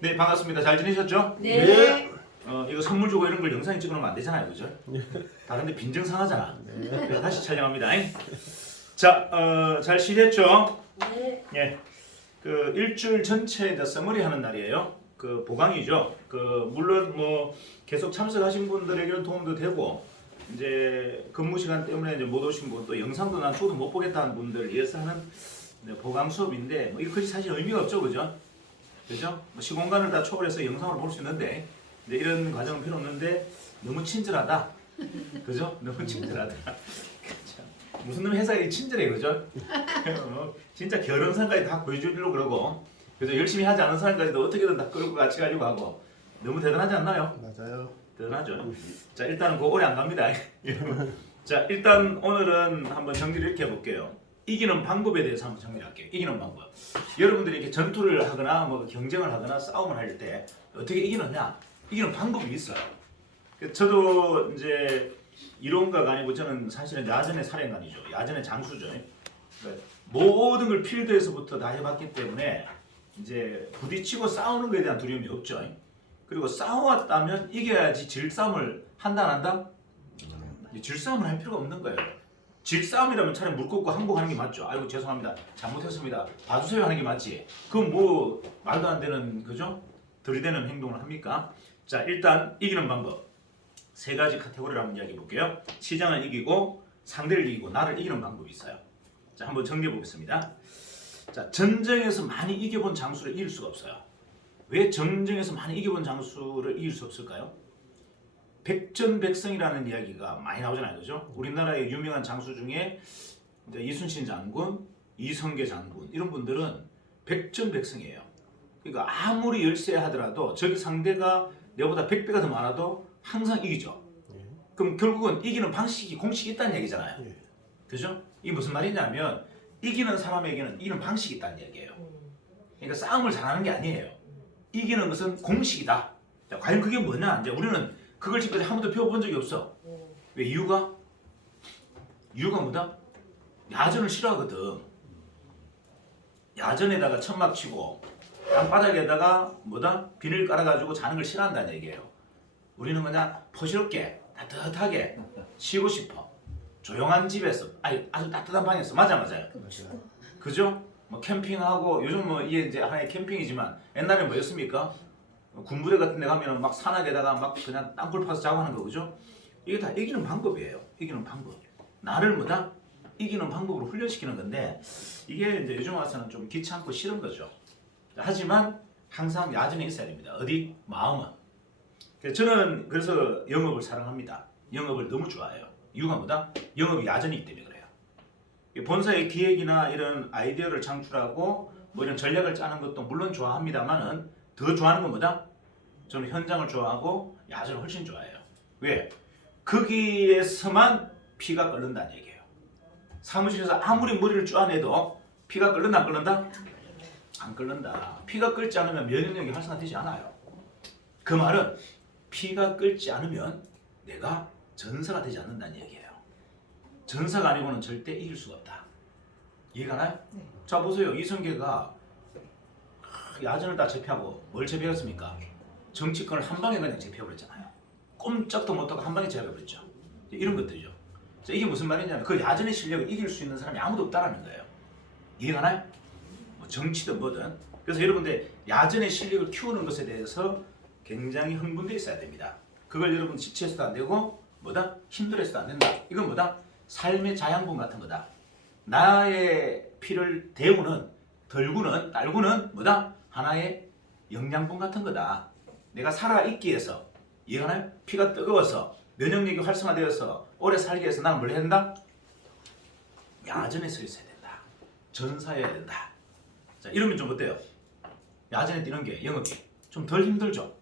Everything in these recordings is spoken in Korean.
네 반갑습니다. 잘 지내셨죠? 네. 어 이거 선물 주고 이런 걸 영상에 찍어놓으면 안 되잖아요, 그죠? 다른데 빈정 상하잖아. 그래서 다시 촬영합니다. 자, 어, 잘 쉬셨죠? 네. 예. 그 일주일 전체 이제 서머리 하는 날이에요. 그 보강이죠. 그 물론 뭐 계속 참석하신 분들에게는 도움도 되고 이제 근무 시간 때문에 이제 못 오신 분 또 영상도 난 초도 못 보겠다는 분들을 위해서 하는 이제 보강 수업인데 뭐 이거 그지 사실 의미가 없죠, 그죠? 그죠? 뭐 시공간을 다 초월해서 영상으로 볼 수 있는데 이런 과정은 필요 없는데 너무 친절하다, 그죠? 너무 친절하다. 참, 무슨 놈 회사에 친절해, 그죠? 어, 진짜 결혼상까지 다 보여주려고 그러고 그래서 열심히 하지 않은 사람까지도 어떻게든 다 끌고 같이 가려고 하고 너무 대단하지 않나요? 맞아요. 대단하죠. 자 일단은 그 오래 안 갑니다. 자 일단 오늘은 한번 정리를 이렇게 해볼게요. 이기는 방법에 대해서 한번 정리할게요. 이기는 방법. 여러분들이 이렇게 전투를 하거나 뭐 경쟁을 하거나 싸움을 할 때 어떻게 이기느냐? 이기는 방법이 있어요. 그 저도 이제 이론가가 아니고 저는 사실은 야전의 사령관이죠. 야전의 장수죠. 그러니까 모든 걸 필드에서부터 다 해봤기 때문에 이제 부딪히고 싸우는 것에 대한 두려움이 없죠. 그리고 싸워왔다면 이겨야지 질 싸움을 한다 안 한다? 질 싸움을 할 필요가 없는 거예요. 질 싸움이라면 차라리 물 꽂고 항복하는 게 맞죠. 아이고 죄송합니다. 잘못했습니다. 봐주세요 하는 게 맞지. 그럼 뭐 말도 안 되는 그죠? 들이대는 행동을 합니까? 자 일단 이기는 방법 세 가지 카테고리를 한번 이야기해 볼게요. 시장을 이기고 상대를 이기고 나를 이기는 방법이 있어요. 자 한번 정리해 보겠습니다. 자 전쟁에서 많이 이겨본 장수를 이길 수가 없어요. 왜 전쟁에서 많이 이겨본 장수를 이길 수 없을까요? 백전백승이라는 이야기가 많이 나오잖아요, 그죠? 우리나라의 유명한 장수 중에 이순신 장군, 이성계 장군 이런 분들은 백전백승이에요. 그러니까 아무리 열세하더라도 저기 상대가 내보다 100배가 더 많아도 항상 이기죠. 그럼 결국은 이기는 방식이 공식이 있다는 얘기잖아요. 예. 그죠? 이게 무슨 말이냐면 이기는 사람에게는 이기는 방식이 있다는 얘기예요. 그러니까 싸움을 잘하는 게 아니에요. 이기는 것은 공식이다. 자, 과연 그게 뭐냐? 이제 우리는 그걸 지금까지 한 번도 배워본 적이 없어. 왜 이유가? 이유가 뭐다? 야전을 싫어하거든. 야전에다가 천막 치고 땅바닥에다가 뭐다? 비늘 깔아가지고 자는 걸 싫어한다는 얘기예요. 우리는 그냥 포시럽게 따뜻하게 쉬고 싶어. 조용한 집에서, 아니 아주 따뜻한 방에서 맞아 맞아요. 맞아요. 그죠? 뭐 캠핑하고 요즘 뭐 이게 이제 하나의 캠핑이지만 옛날에 뭐였습니까? 군부대 같은 데 가면은 막 산악에다가 막 그냥 땅굴 파서 자고 하는 거 그죠? 이게 다 이기는 방법이에요. 이기는 방법. 나를 뭐다? 이기는 방법으로 훈련시키는 건데 이게 이제 요즘 와서는 좀 귀찮고 싫은 거죠. 하지만 항상 야전에 있어야 됩니다. 어디? 마음은. 저는 그래서 영업을 사랑합니다. 영업을 너무 좋아해요. 이유가 뭐다? 영업이 야전이기 때문에 그래요. 이 본사의 기획이나 이런 아이디어를 창출하고 뭐 이런 전략을 짜는 것도 물론 좋아합니다만은 더 좋아하는 건 뭐다? 저는 현장을 좋아하고 야전을 훨씬 좋아해요. 왜? 거기에서만 피가 끓는다는 얘기예요. 사무실에서 아무리 머리를 쪼아내도 피가 끓는다 안 끓는다? 안 끓는다. 피가 끓지 않으면 면역력이 활성화되지 않아요. 그 말은 피가 끓지 않으면 내가 전사가 되지 않는다는 얘기예요. 전사가 아니고는 절대 이길 수가 없다. 이해가 나요? 네. 자 보세요. 이성계가 야전을 다 제패하고 뭘 제패했습니까? 정치권을 한 방에 그냥 제패해버렸잖아요. 꼼짝도 못하고 한 방에 제패해버렸죠. 이런 것들이죠. 자, 이게 무슨 말이냐면 그 야전의 실력을 이길 수 있는 사람이 아무도 없다라는 거예요. 이해가 나요? 뭐 정치든 뭐든. 그래서 여러분들 야전의 실력을 키우는 것에 대해서 굉장히 흥분돼 있어야 됩니다. 그걸 여러분 지치해서도 안 되고 뭐다? 힘들어서도 안 된다. 이건 뭐다? 삶의 자양분 같은 거다. 나의 피를 데우는 덜구는 딸구는 뭐다? 하나의 영양분 같은 거다. 내가 살아 있기 위해서 이해가 나요? 피가 뜨거워서 면역력이 활성화되어서 오래 살기 위해서 나는 뭘 해야 된다? 야전에 서 있어야 된다. 전사해야 된다. 자 이러면 좀 어때요? 야전에 뛰는 게 영업이 좀 덜 힘들죠.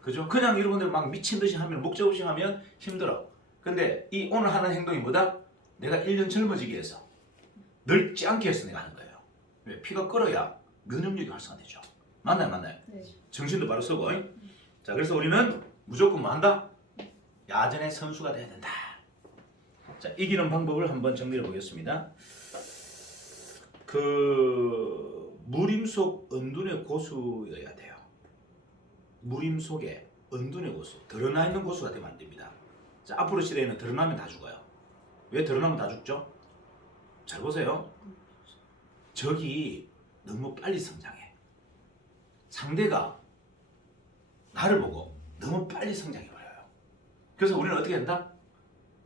그죠? 그냥 여러분들 막 미친 듯이 하면 목적 없이 하면 힘들어. 근데 이 오늘 하는 행동이 뭐다? 내가 1년 젊어지기 위해서 늙지 않게 위해서 내가 하는 거예요. 왜? 피가 끓어야 면역력이 활성화되죠. 맞나요, 맞나요? 네. 정신도 바로 쓰고. 잉? 자, 그래서 우리는 무조건 뭐 한다? 야전의 선수가 돼야 된다. 자, 이기는 방법을 한번 정리해 보겠습니다. 그 무림 속 은둔의 고수여야 돼요. 무림 속에 은둔의 고수, 드러나 있는 고수가 되면 안 됩니다. 자, 앞으로 시대에는 드러나면 다 죽어요. 왜 드러나면 다 죽죠? 잘 보세요. 적이 너무 빨리 성장해. 상대가 나를 보고 너무 빨리 성장해 버려요. 그래서 우리는 어떻게 한다?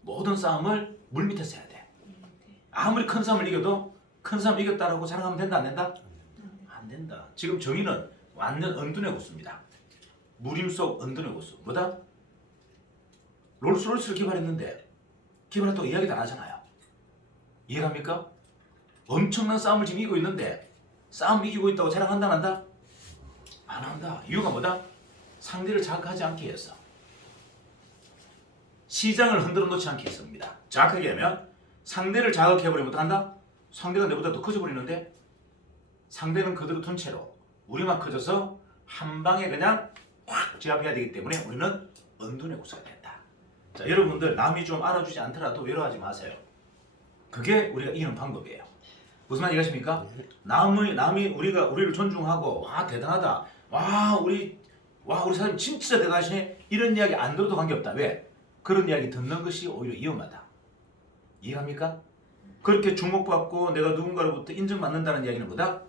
모든 싸움을 물 밑에서 해야 돼. 아무리 큰 싸움을 이겨도 큰 싸움 이겼다라고 자랑하면 된다 안 된다? 안 된다. 지금 정의는 완전 은둔의 고수입니다. 무림 속 은둔의 고수. 뭐다? 롤스로이스를 개발했는데 개발했다고 이야기도 안 하잖아요. 이해갑니까? 엄청난 싸움을 지금 이기고 있는데 싸움 이기고 있다고 자랑한다 안 한다? 안 한다. 이유가 뭐다? 상대를 자극하지 않기 위해서. 시장을 흔들어 놓지 않기 위해서입니다. 정확하게 하면 상대를 자극해버리면 어떡한다? 상대가 내보다 더 커져 버리는데 상대는 그대로 둔 채로 우리만 커져서 한 방에 그냥 확 제압해야 되기 때문에 우리는 은둔의 고수가 된다. 자, 여러분들 남이 좀 알아주지 않더라도 외로워하지 마세요. 그게 우리가 이기는 방법이에요. 무슨 말 이해하십니까? 남의 남이 우리가 우리를 존중하고 와 대단하다. 와 우리 와 우리 사장님 진짜 대단하시네. 이런 이야기 안 들어도 관계없다. 왜? 그런 이야기 듣는 것이 오히려 위험하다. 이해합니까? 그렇게 주목받고 내가 누군가로부터 인정받는다는 이야기는 뭐다?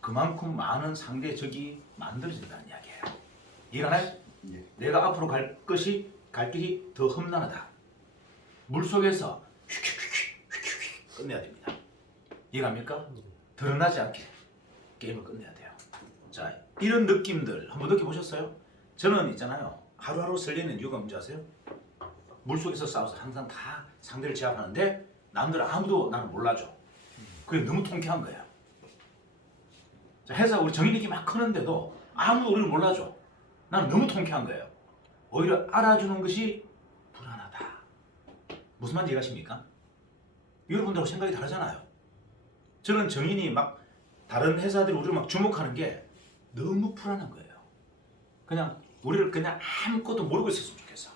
그만큼 많은 상대 적이 만들어진다는 이야기예요. 이해가나요? 예. 내가 앞으로 갈 것이 갈 길이 더 험난하다. 물 속에서 휙휙휙휙휙 끝내야 됩니다. 이해갑니까? 드러나지 않게 게임을 끝내야 돼요. 자, 이런 느낌들 한번 느껴보셨어요? 저는 있잖아요. 하루하루 설레는 이유가 뭔지 아세요? 물 속에서 싸워서 항상 다 상대를 제압하는데 남들 아무도 나를 몰라줘. 그게 너무 통쾌한 거예요. 자, 회사 우리 정인이끼 막 크는데도 아무도 우리를 몰라줘. 나는 너무 통쾌한 거예요. 오히려 알아주는 것이 불안하다. 무슨 말인지 이해가십니까? 여러분들하고 생각이 다르잖아요. 저는 정인이 막 다른 회사들이 우리를 막 주목하는 게 너무 불안한 거예요. 그냥 우리를 그냥 아무것도 모르고 있었으면 좋겠어.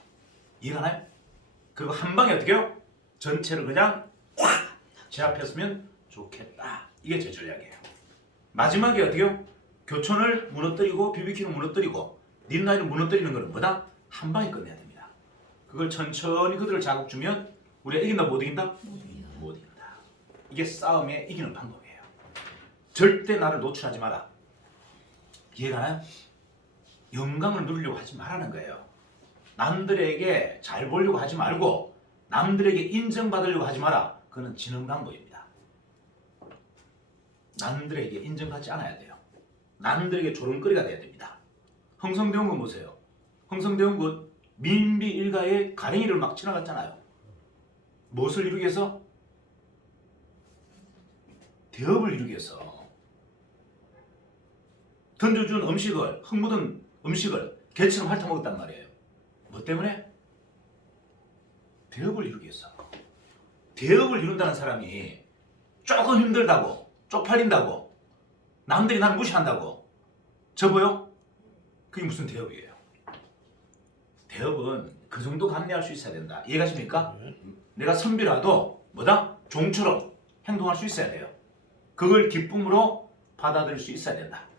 이해가나요? 그리고 한 방에 어떻게 요? 전체를 그냥 확 제압했으면 좋겠다. 이게 제 전략이에요. 마지막에 어떻게 요? 교촌을 무너뜨리고 BBQ를 무너뜨리고 닌라이를 무너뜨리는 거는 뭐다? 한 방에 끝내야 됩니다. 그걸 천천히 그들을 자극 주면 우리가 이긴다 못 이긴다? 못 이긴다. 이게 싸움의 이기는 방법이에요. 절대 나를 노출하지 마라. 이해가 나요? 영광을 누리려고 하지 말라는 거예요. 남들에게 잘 보려고 하지 말고 남들에게 인정받으려고 하지 마라. 그는 지는 방법입니다. 남들에게 인정받지 않아야 돼요. 남들에게 조롱거리가 돼야 됩니다. 흥성대원군 보세요. 흥성대원군 민비 일가의 가랭이를 막 지나갔잖아요. 무엇을 이루기 위해서? 대업을 이루기 위해서. 던져준 음식을, 흙 묻은 음식을 개처럼 핥아먹었단 말이에요. 뭐 때문에? 대업을 이루기 위해서. 대업을 이룬다는 사람이 조금 힘들다고, 쪽팔린다고, 남들이 나를 무시한다고, 접어요? 그게 무슨 대업이에요? 대업은 그 정도 감내할 수 있어야 된다. 이해가십니까? 내가 선비라도 뭐다? 종처럼 행동할 수 있어야 돼요. 그걸 기쁨으로 받아들일 수 있어야 된다.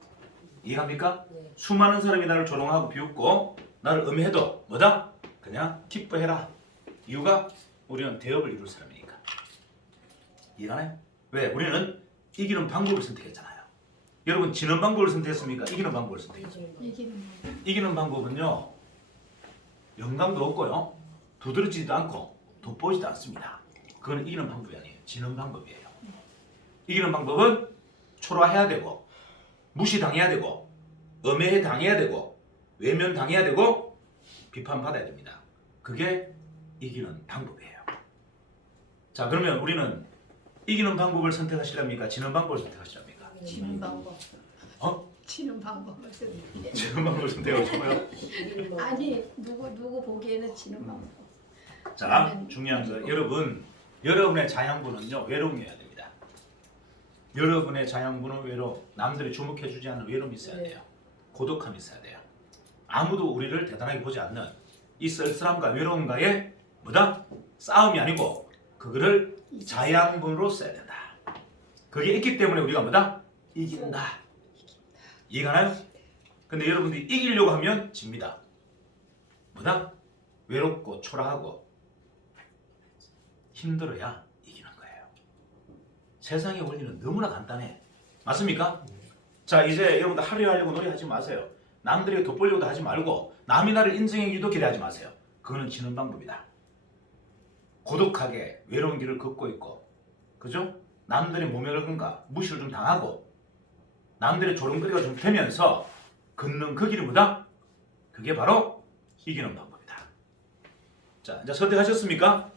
이해갑니까? 네. 수많은 사람이 나를 조롱하고 비웃고 나를 음해해도 뭐다? 그냥 기뻐해라. 이유가 우리는 대업을 이룰 사람이니까. 이해가나요? 왜? 우리는 이기는 방법을 선택했잖아요. 여러분 지는 방법을 선택했습니까? 이기는 방법을 선택했죠. 이기는 이기는 방법은요 영광도 없고요 두드러지지도 않고 돋보이지도 않습니다 그거는 이기는 방법이 아니에요 지는 방법이에요 이기는 방법은 초라해야 되고 무시당해야 되고 음해 당해야 되고 외면 당해야 되고 비판받아야 됩니다. 그게 이기는 방법이에요. 자 그러면 우리는 이기는 방법을 선택하시렵니까? 지는 방법을 선택하시렵니까? 치는 방법. 어? 치는 방법을 쓰는 지는 방법을 선택하시고요? 아니 누구 누구 보기에는 치는 방법. 자, 중요한 거 여러분, 여러분의 자양분은요 외로움이어야 됩니다. 여러분의 자양분은 외로, 남들이 주목해 주지 않는 외로움이 있어야 네. 돼요. 고독함이 있어야 돼요. 아무도 우리를 대단하게 보지 않는 이 쓸쓸함과 외로움과의 뭐다 싸움이 아니고 그거를 자양분으로 써야 된다. 그게 있기 때문에 우리가 뭐다 이긴다. 이해가나요? 근데 여러분들이 이기려고 하면 집니다. 뭐다? 외롭고 초라하고 힘들어야. 세상의 원리는 너무나 간단해. 맞습니까? 자 이제 여러분들 하려 하려고 노래하지 마세요. 남들에게 돋보려고도 하지 말고 남이 나를 인정해주기도 기대하지 마세요. 그거는 지는 방법이다. 고독하게 외로운 길을 걷고 있고 그죠? 남들의 모멸감과 무시를 좀 당하고 남들의 조롱거리가 좀 되면서 걷는 그 길이 뭐다? 그게 바로 이기는 방법이다. 자 이제 선택하셨습니까?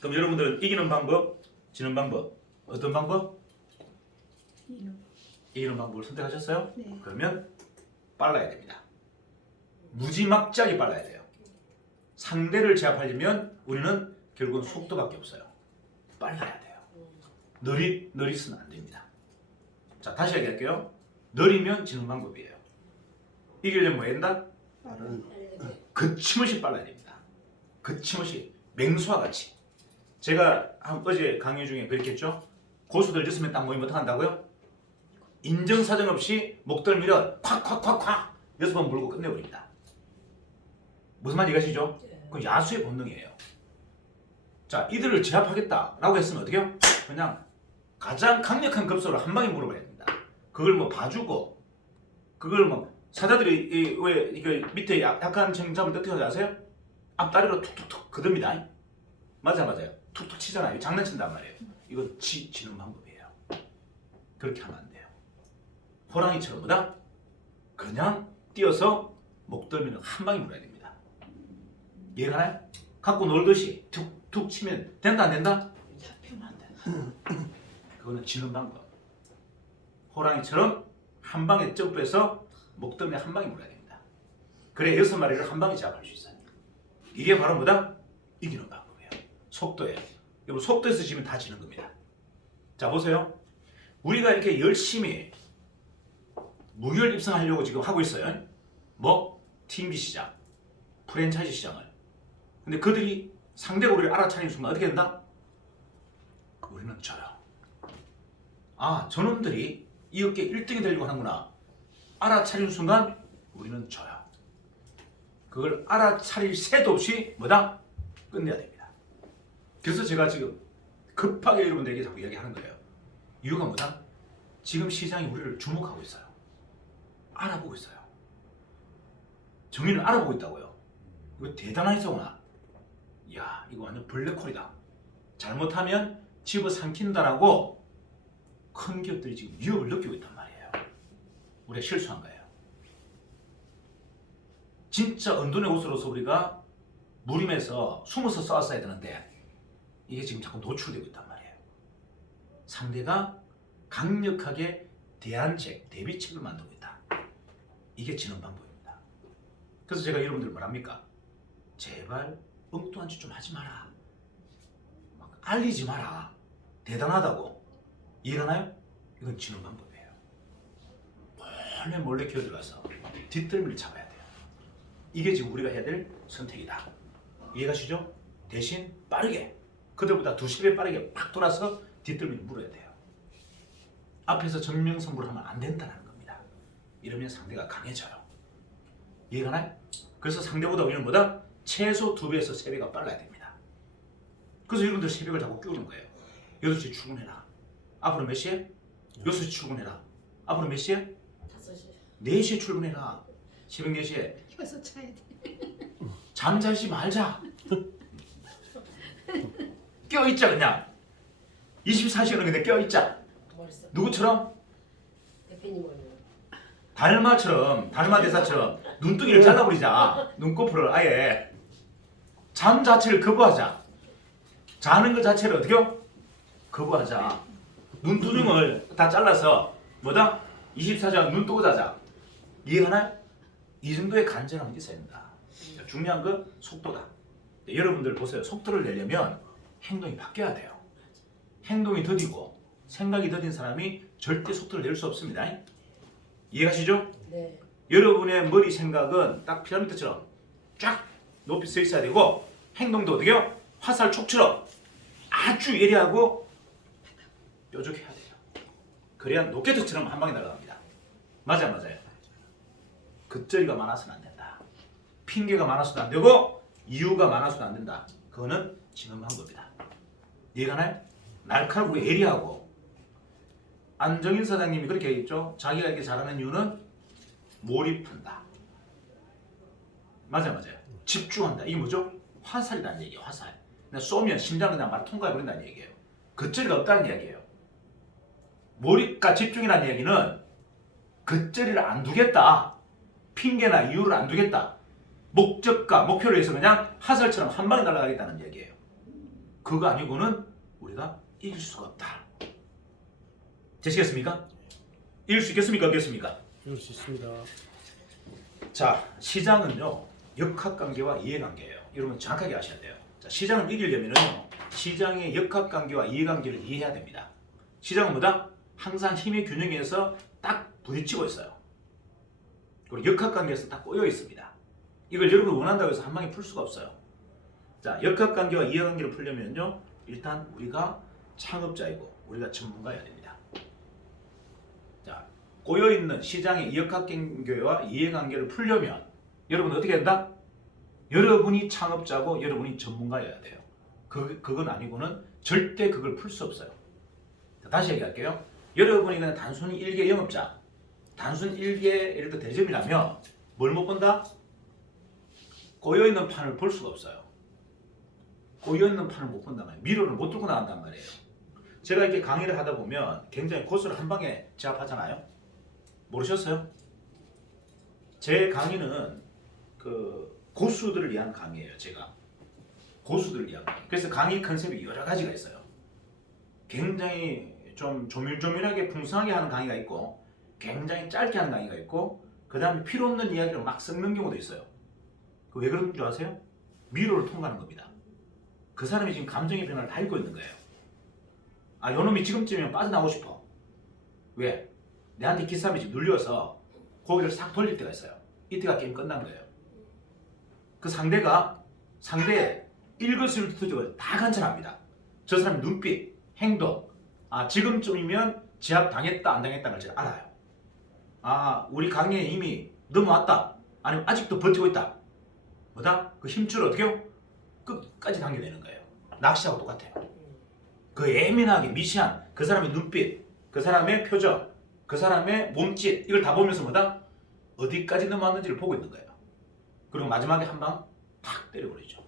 그럼 여러분들 이기는 방법, 지는 방법 어떤 방법? 이놈. 이기는 방법을 선택하셨어요? 네. 그러면 빨라야 됩니다. 무지막지하게 빨라야 돼요. 상대를 제압하려면 우리는 결국은 속도밖에 없어요. 빨라야 돼요. 느리 느리서는 안 됩니다. 자 다시 얘기할게요. 느리면 지는 방법이에요. 이기려면 뭐 된다? 빠른. 거침없이 빨라야 됩니다. 거침없이 맹수와 같이. 제가 한 어제 강의 중에 했죠. 고수들 졌으면 딱 모이면 어떡한다고요? 인정사정 없이 목덜 밀어 콱콱콱콱 여섯 번 물고 끝내버립니다. 무슨 말인지 아시죠? 그건 야수의 본능이에요. 자, 이들을 제압하겠다라고 했으면 어떻게요? 그냥 가장 강력한 급소를 한 방에 물어버려야 됩니다. 그걸 뭐 봐주고, 그걸 뭐 사자들이 이, 왜 이게 밑에 약- 약한 정잡을 어떻게 하지 아세요? 앞다리로 툭툭툭 거듭니다. 맞아 맞아요. 툭툭 치잖아요. 장난친단 말이에요. 이거 지, 지는 방법이에요. 그렇게 하면 안 돼요. 호랑이처럼 뭐다? 그냥 뛰어서 목덜미를 한 방에 물어야 됩니다. 이해가 나요? 갖고 놀듯이 툭툭 치면 된다 안 된다? 잡히면 안 된다. 그거는 지는 방법. 호랑이처럼 한 방에 점프해서 목덜미 한 방에 물어야 됩니다. 그래 여섯 마리를 한 방에 제압할 수 있어요. 이게 바로 뭐다? 이기는 방법이에요. 속도예요. 여러분 속도에서 지면 다 지는 겁니다. 자 보세요. 우리가 이렇게 열심히 무혈 입상하려고 지금 하고 있어요. 뭐? TMB 시장, 프랜차이즈 시장을. 근데 그들이 상대가 우리를 알아차리는 순간 어떻게 된다? 우리는 져요. 아, 저놈들이 이 업계 1등이 되려고 하는구나. 알아차리는 순간 우리는 져요. 그걸 알아차릴 새도 없이 뭐다? 끝내야 됩니다. 그래서 제가 지금 급하게 여러분들에게 자꾸 이야기하는 거예요. 이유가 뭐다? 지금 시장이 우리를 주목하고 있어요. 알아보고 있어요. 정의를 알아보고 있다고요. 이거 대단한 회사구나. 이야, 이거 완전 블랙홀이다. 잘못하면 집어 삼킨다라고 큰 기업들이 지금 위협을 느끼고 있단 말이에요. 우리가 실수한 거예요. 진짜 은둔의 옷으로서 우리가 무림에서 숨어서 싸웠어야 되는데 이게 지금 자꾸 노출되고 있단 말이에요. 상대가 강력하게 대안책, 대비책을 만들고 있다. 이게 지는 방법입니다. 그래서 제가 여러분들 뭐랍니까? 제발 엉뚱한 짓 좀 하지 마라. 막 알리지 마라. 대단하다고. 이해가나요? 이건 지는 방법이에요. 몰래 몰래 기어들어가서 뒷덜미를 잡아야 돼요. 이게 지금 우리가 해야 될 선택이다. 이해 가시죠? 대신 빠르게 그들보다 두세 배 빠르게 팍 돌아서 뒷덜미를 물어야 돼요. 앞에서 정명선부를 하면 안 된다는 겁니다. 이러면 상대가 강해져요. 이해가 나요? 그래서 상대보다 우리는 뭐다? 최소 두 배에서 세 배가 빨라야 됩니다. 그래서 여러분들 새벽을 자꾸 끼우는 거예요. 8시에 출근해라. 앞으로 몇 시에? 6시 출근해라. 앞으로 몇 시에? 다섯 시. 4시에 출근해라. 새벽 4시에 여기서 차야 돼. 잠자지 말자. 껴있자 그냥. 24시간은 그냥 껴있자. 머릿속. 누구처럼? 대표님. 달마처럼 달마 대사처럼 눈두기를 잘라버리자. 눈꺼풀을 아예. 잠 자체를 거부하자. 자는 것 자체를 어떻게요? 거부하자. 눈두둥을 다 잘라서 뭐다? 24시간 눈 뜨고 자자. 이해하나요? 이 정도의 간절함이 있어야 된다. 자, 중요한 건 속도다. 네, 여러분들 보세요. 속도를 내려면 행동이 바뀌어야 돼요. 행동이 더디고 생각이 더딘 사람이 절대 속도를 낼 수 없습니다. 이해가시죠? 네. 여러분의 머리 생각은 딱 피라미드처럼 쫙 높이 서 있어야 되고 행동도 어떻게요? 화살 촉처럼 아주 예리하고 뾰족해야 돼요. 그래야 로켓처럼 한 방에 날아갑니다. 맞아 맞아요. 겉절이가 많아서는 안 된다. 핑계가 많아서도 안 되고 이유가 많아서도 안 된다. 그거는 지금 한 겁니다. 나요? 날카롭고 예리하고 안정인 사장님이 그렇게 했죠. 자기가 이렇게 잘하는 이유는 몰입한다. 맞아 맞아요. 집중한다. 이게 뭐죠? 화살이라는 얘기예요. 화살. 그냥 쏘면 심장을 그냥 막 통과해 버린다는 얘기예요. 겉절이가 없다는 이야기예요. 몰입과 집중이라는 얘기는 겉절이를 안 두겠다. 핑계나 이유를 안 두겠다. 목적과 목표를 위해서 그냥 화살처럼 한 방에 날아가겠다는 얘기예요. 그거 아니고는 우리가 이길 수가 없다. 되시겠습니까? 이길 수 있겠습니까? 없겠습니까? 이럴 수 있습니다. 자, 시장은요 역학관계와 이해관계예요. 여러분 정확하게 아셔야 돼요. 자, 시장을 이기려면요 시장의 역학관계와 이해관계를 이해해야 됩니다. 시장은 뭐다? 항상 힘의 균형에서 딱 부딪히고 있어요. 그리고 역학관계에서 딱 꼬여 있습니다. 이걸 여러분 원한다고 해서 한 방에 풀 수가 없어요. 자, 역학관계와 이해관계를 풀려면요 일단 우리가 창업자이고 우리가 전문가여야 됩니다. 자, 꼬여 있는 시장의 역학관계와 이해관계를 풀려면 여러분 어떻게 된다? 여러분이 창업자고 여러분이 전문가여야 돼요. 그 그건 아니고는 절대 그걸 풀 수 없어요. 자, 다시 얘기할게요. 여러분이 그냥 단순히 일개 영업자, 단순 일개 예를 들어 대점이라면 뭘 못 본다? 꼬여 있는 판을 볼 수가 없어요. 꼬여 있는 판을 못 본단 말이에요. 미로를 못 들고 나간단 말이에요. 제가 이렇게 강의를 하다 보면 굉장히 고수를 한 방에 제압하잖아요. 모르셨어요? 제 강의는 그 고수들을 위한 강의예요. 제가 고수들을 위한 강의. 그래서 강의 컨셉이 여러 가지가 있어요. 굉장히 좀 조밀조밀하게 풍성하게 하는 강의가 있고 굉장히 짧게 하는 강의가 있고 그 다음에 필요 없는 이야기를 막 섞는 경우도 있어요. 그 왜 그런 줄 아세요? 미로를 통과하는 겁니다. 그 사람이 지금 감정의 변화를 다 읽고 있는 거예요. 아, 요놈이 지금쯤이면 빠져나오고 싶어. 왜? 내한테 기싸움이 지금 눌려서 고개를 싹 돌릴 때가 있어요. 이때가 게임 끝난 거예요. 그 상대가 상대의 일거수일투족을 다 관찰합니다. 저 사람 눈빛, 행동, 아 지금쯤이면 제압 당했다 안 당했다를 제가 알아요. 아 우리 강에 이미 넘어왔다. 아니면 아직도 버티고 있다. 뭐다? 그 힘줄 어떻게요? 끝까지 당겨내는 거예요. 낚시하고 똑같아요. 그 예민하게 미시한 그 사람의 눈빛, 그 사람의 표정, 그 사람의 몸짓 이걸 다 보면서 뭐다? 어디까지 넘어왔는지를 보고 있는 거예요. 그리고 마지막에 한 방 탁 때려버리죠.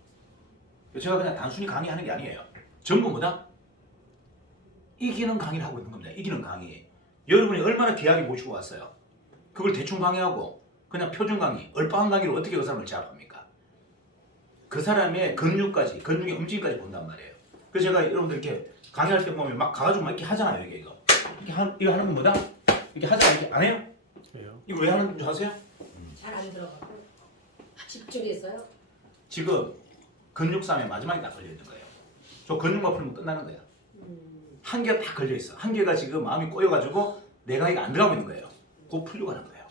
제가 그냥 단순히 강의하는 게 아니에요. 전부 뭐다? 이기는 강의를 하고 있는 겁니다. 이기는 강의. 여러분이 얼마나 귀하게 모시고 왔어요. 그걸 대충 강의하고 그냥 표준 강의, 얼빵 강의로 어떻게 그 사람을 제압합니까? 그 사람의 근육까지, 근육의 움직임까지 본단 말이에요. 그래서 제가 여러분들 이렇게 강의할 때 보면 막 가가지고 막 이렇게 하잖아요. 이게 이거. 이렇게 하, 이거 하는 건 뭐다? 이렇게 하잖아요. 이렇게 안 해요? 왜요? 이거 왜 하는 줄 아세요? 잘 안 들어가. 집중했어요? 지금 근육싸움의 마지막에 딱 걸려 있는 거예요. 저 근육만 풀면 끝나는 거예요. 음. 한 개가 다 걸려 있어. 한 개가 지금 마음이 꼬여가지고 내가 이거 안 들어가고 있는 거예요. 그거 풀려고 하는 거예요.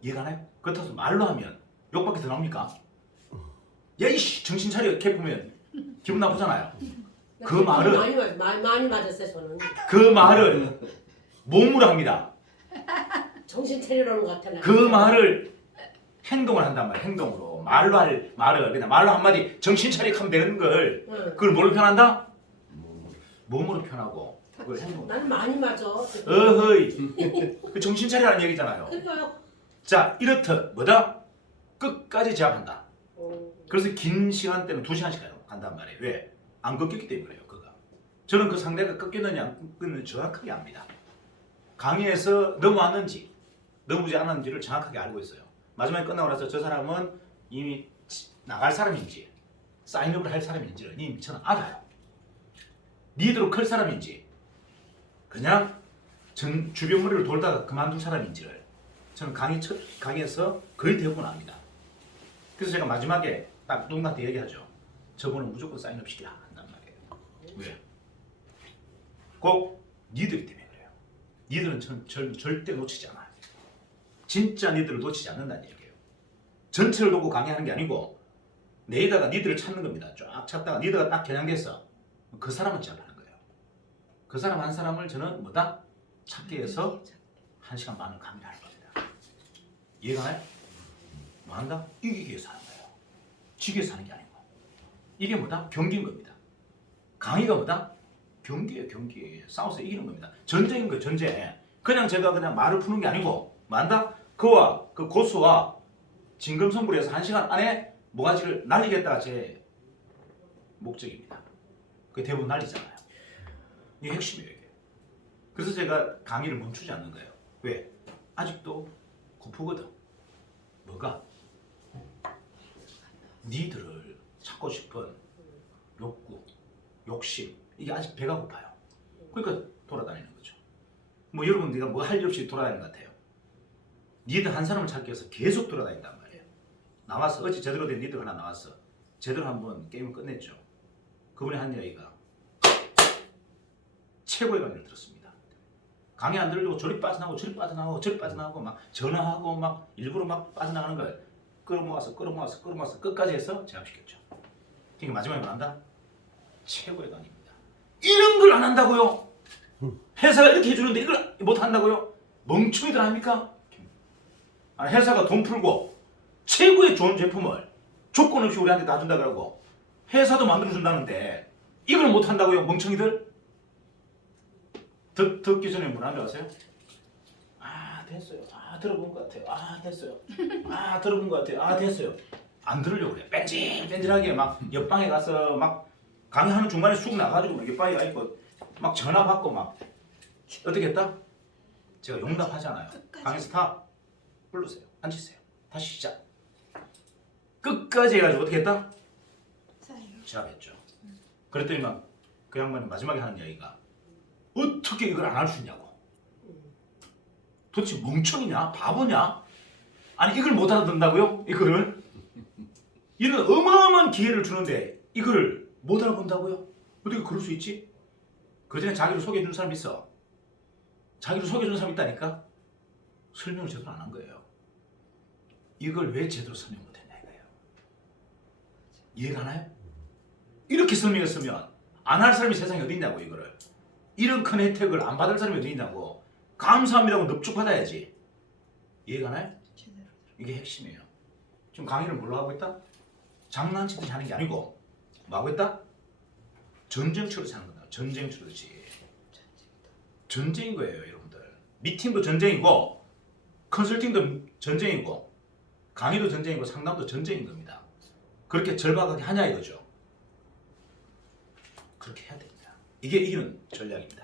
이해가 나요? 그렇다고 말로 하면 욕밖에 더 나옵니까? 야 이씨 정신 차려 이렇게 보면 기분 나쁘잖아요. 그 말은- 많이 맞- 많이 많이 맞았어요 저는. 그 말을 몸으로 합니다. 정신 차리라는 것 같아. 나. 그 말을 행동을 한단 말이에요. 행동으로 말로 할 말을 그냥 말로 한마디 정신 차리게 하면 되는 걸 응. 그걸 뭘로 표현한다? 몸으로 표현하고 그걸 행동. 나는 많이 맞아. 어허이 그 정신 차리라는 얘기잖아요. 그러니까요. 자 이렇듯 뭐다? 끝까지 제압한다. 어. 그래서 긴 시간 때는 두 시간씩 가요. 간단 말이에요. 왜? 안 꺾였기 때문에 그래요. 그가. 저는 그 상대가 꺾였는지 안 꺾였는지 정확하게 압니다. 강의에서 넘어왔는지 넘어오지 않았는지를 정확하게 알고 있어요. 마지막에 끝나고 나서 저 사람은 이미 치- 나갈 사람인지 사인업을 할 사람인지를 이미 저는 알아요. 리드로 클 사람인지 그냥 전 주변 머리를 돌다가 그만둔 사람인지를 저는 강의 첫 강의에서 거의 대부분 압니다. 그래서 제가 마지막에 딱 누군가한테 얘기하죠. 저분은 무조건 사인업 시키라 한단 말이에요. 왜? 꼭 니들 때문에 그래요. 니들은 전, 절, 절대 놓치지 않아요. 진짜 니들을 놓치지 않는다는 얘기예요. 전체를 놓고 강의하는 게 아니고 내다가 니들을 찾는 겁니다. 쫙 찾다가 니들가 딱 겨냥됐어. 그 사람은 제압하는 거예요. 그 사람 한 사람을 저는 뭐다? 찾기 위해서 한 시간 반을 하는 겁니다. 이해가 나요? 뭐 한다? 이기기 위해서. 위해서 하는 게 아니고. 이게 뭐다? 경기인 겁니다. 강의가 뭐다? 경기예요, 경기. 싸워서 이기는 겁니다. 전쟁인 거예요, 전쟁. 그냥 제가 그냥 말을 푸는 게 아니고, 뭐 한다? 그와 그 고수와 진검성불에서 한 시간 안에 모가지를 날리겠다 제 목적입니다. 그게 대부분 날리잖아요. 이게 핵심이에요, 이게. 그래서 제가 강의를 멈추지 않는 거예요. 왜? 아직도 고프거든. 뭐가? 니들을 찾고 싶은 욕구, 욕심 이게 아직 배가 고파요. 그러니까 돌아다니는 거죠. 뭐 여러분 네가 뭐 할 일 없이 돌아다니는 것 같아요. 니들 한 사람을 찾기 위해서 계속 돌아다닌단 말이에요. 나왔어 어제 제대로 된 니들 하나 나왔어. 제대로 한번 게임을 끝냈죠. 그분이 한 이야기가 최고의 강의를 들었습니다. 강의 안 들으려고 저리 빠져나가고 저리 빠져나가고 저리 빠져나가고 막 전화하고 막 일부러 막 빠져나가는 걸 끌어모아서 끌어모아서 끌어모아서 끝까지 해서 제압시켰죠. 그러니까 마지막에 뭐 한다? 최고의 강의입니다. 이런 걸 안 한다고요? 회사가 이렇게 해주는데 이걸 못 한다고요? 멍청이들 아닙니까? 아니, 회사가 돈 풀고 최고의 좋은 제품을 조건 없이 우리한테 다 준다 그러고 회사도 만들어 준다는데 이걸 못 한다고요, 멍청이들? 듣, 듣기 전에 뭐라는 줄 아세요? 아 됐어요. 아 들어본 것 같아요. 아 됐어요. 아 들어본 것 같아요. 아 됐어요. 안 들으려고 그래. 뺀질 뺀질하게 막 옆방에 가서 막 강의하는 중간에 쑥 나가지고 막 옆방에 가 있고 막 전화 받고 막 어떻게 했다? 제가 용납하잖아요. 강의 스탑 불러세요. 앉으세요. 다시 시작. 끝까지 해가지고 어떻게 했다? 사이로. 제압했죠. 그랬더니 막그 양반이 마지막에 하는 이야기가 어떻게 이걸 안 할 수 있냐고. 도대체 멍청이냐? 바보냐? 아니 이걸 못 알아듣는다고요? 이거를? 이런 어마어마한 기회를 주는데 이걸 못 알아본다고요? 어떻게 그럴 수 있지? 그 전에 자기를 소개해 준 사람이 있어. 자기를 소개해 준 사람이 있다니까? 설명을 제대로 안 한 거예요. 이걸 왜 제대로 설명 못 했냐 이거예요. 이해가 가나요? 이렇게 설명했으면 안 할 사람이 세상에 어디 있냐고 이거를. 이런 큰 혜택을 안 받을 사람이 어디 있냐고. 감사합니다고 넙죽받아야지. 이해가 나요? 이게 핵심이에요. 지금 강의를 뭘로 하고 있다? 장난치듯이 하는 게 아니고 뭐 하고 있다? 전쟁 치르듯이 하는 거다. 전쟁 치르듯이. 전쟁인 거예요, 여러분들. 미팅도 전쟁이고 컨설팅도 전쟁이고 강의도 전쟁이고 상담도 전쟁인 겁니다. 그렇게 절박하게 하냐 이거죠. 그렇게 해야 됩니다. 이게 이기는 전략입니다.